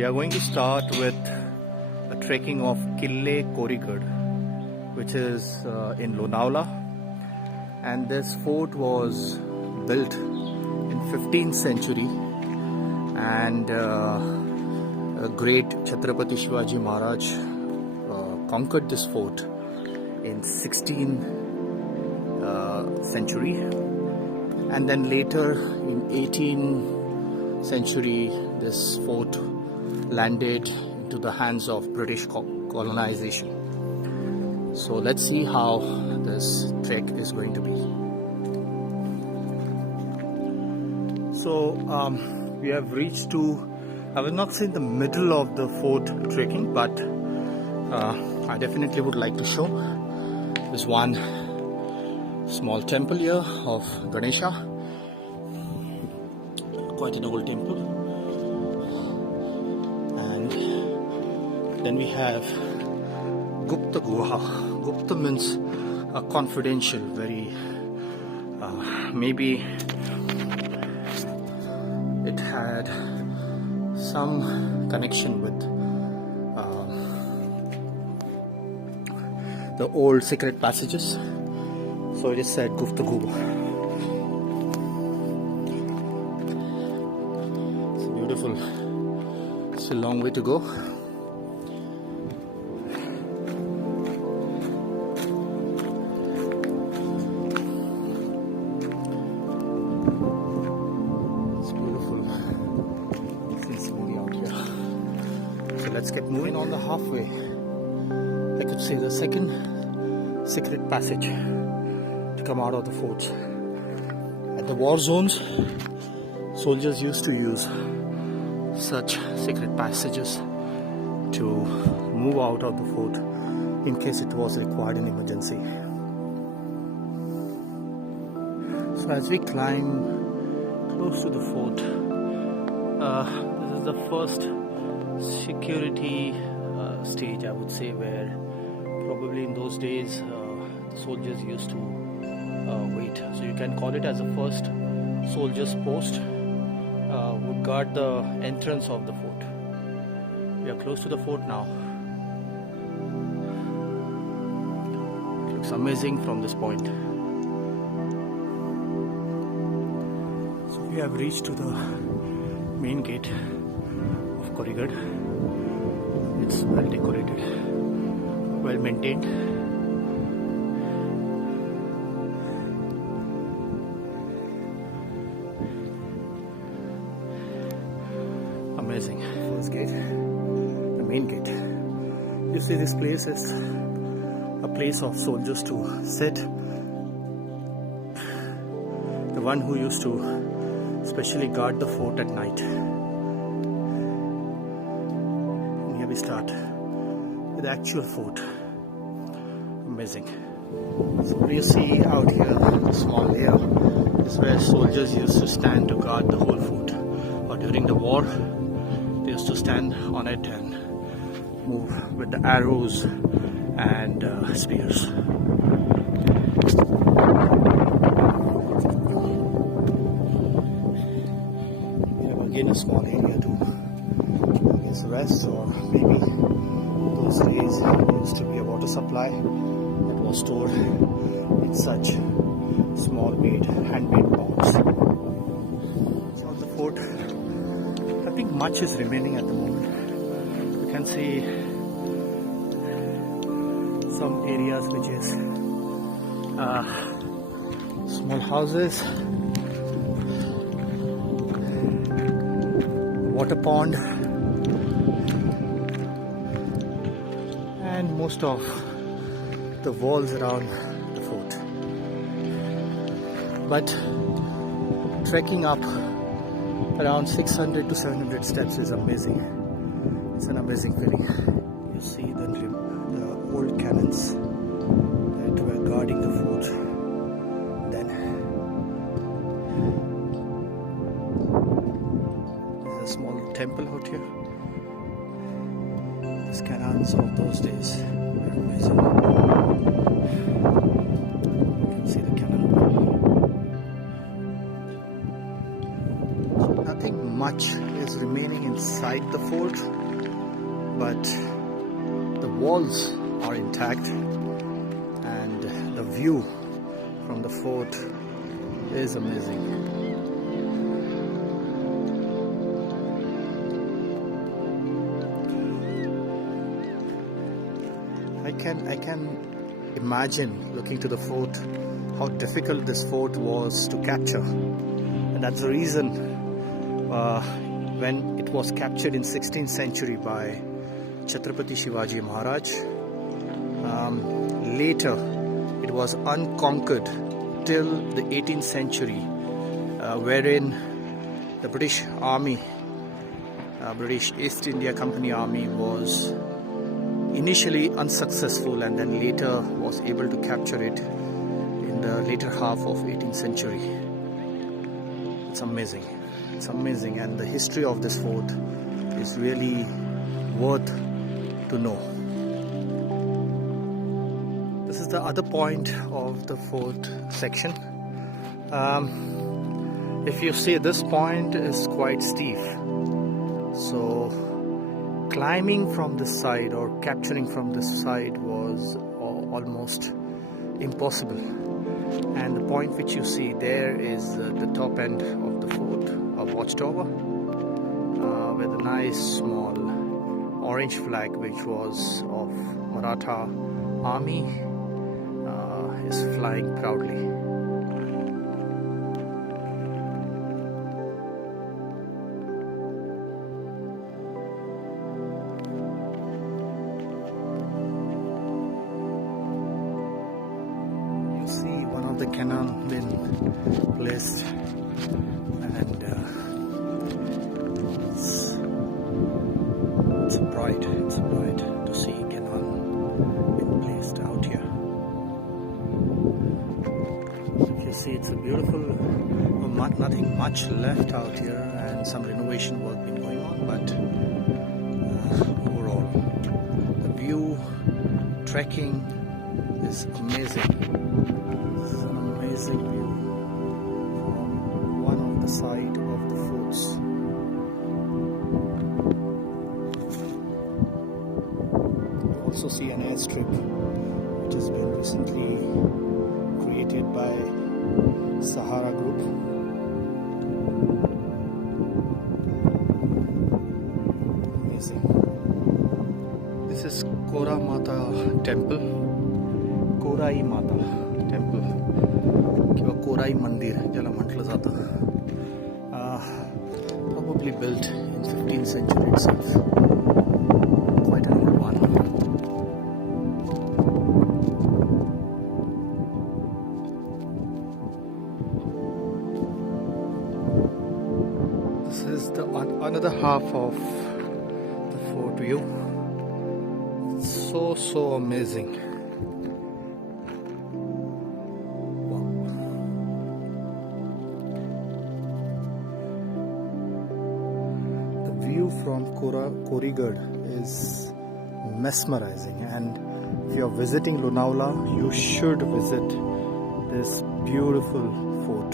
We are going to start with a trekking of Korigad, which is in Lonavala, and this fort was built in 15th century, and a great Chhatrapati Shivaji Maharaj conquered this fort in 16th century, and then later in 18th century this fort landed into the hands of British colonization. So let's see how this trek is going to be. So we have reached to, I will not say in the middle of the fort trekking, but I definitely would like to show this one small temple here of Ganesha, quite an old temple. And then we have Gupta Guha. Gupta means confidential, very maybe it had some connection with the old secret passages, so it is said Gupta Guha. It's beautiful. It's a long way to go. It's beautiful scenery out here. So let's get moving. On the halfway, I could say the second secret passage to come out of the fort. At the war zones, soldiers used to use such secret passages to move out of the fort in case it was required in emergency. So as we climb close to the fort, this is the first security stage, I would say, where probably in those days soldiers used to wait. So you can call it as a first soldiers post, would guard the entrance of the fort. We are close to the fort now. It looks amazing from this point. So we have reached to the main gate of Korigad. It's well decorated, well maintained. Amazing. First gate, the main gate. You see, this place is a place of soldiers to sit. The one who used to specially guard the fort at night. And here we start with the actual fort. Amazing. So what you see out here, the small layer, is where soldiers used to stand to guard the whole fort. Or during the war, they used to stand on it and move with the arrows and spears. We have again a small area to, I guess, rest, or maybe those days used to be a water supply that was stored in such small handmade pots. So the fort, I think much is remaining at the moment. You can see some areas which is small houses, water pond, and most of the walls around the fort. But trekking up around 600 to 700 steps is amazing. It's an amazing feeling. You see the old cannons that were guarding the fort then. There's a small temple out here. These cannons of those days were amazing. You can see the cannon. So nothing much is remaining inside the fort, but the walls are intact and the view from the fort is amazing. I can imagine looking to the fort how difficult this fort was to capture, and that's the reason when it was captured in 16th century by Chhatrapati Shivaji Maharaj, later it was unconquered till the 18th century, wherein the British Army, British East India Company Army, was initially unsuccessful and then later was able to capture it in the later half of 18th century. It's amazing. It's amazing, and the history of this fort is really worth to know. This is the other point of the fort section. If you see, this point is quite steep, so climbing from this side or capturing from this side was almost impossible. And the point which you see there is the top end of the fort, a watchtower, with a nice small orange flag which was of Maratha army, is flying proudly. The cannon been placed, and it's a pride to see cannon been placed out here. If you see, it's a beautiful, nothing much left out here, and some renovation work been going on, but overall the view, trekking is amazing. Amazing view from one of the side of the forts. You also see an airstrip which has been recently created by Sahara Group. Amazing. This is Kora Mata Temple, Korai Mata Temple किंवा Core i मंदिर ज्याला म्हटलं जातं, probably built in 15th century itself, quite an old one. This is the another half of the fort view. It's so amazing. From Korigad is mesmerizing, and if you are visiting Lonavala, you should visit this beautiful fort.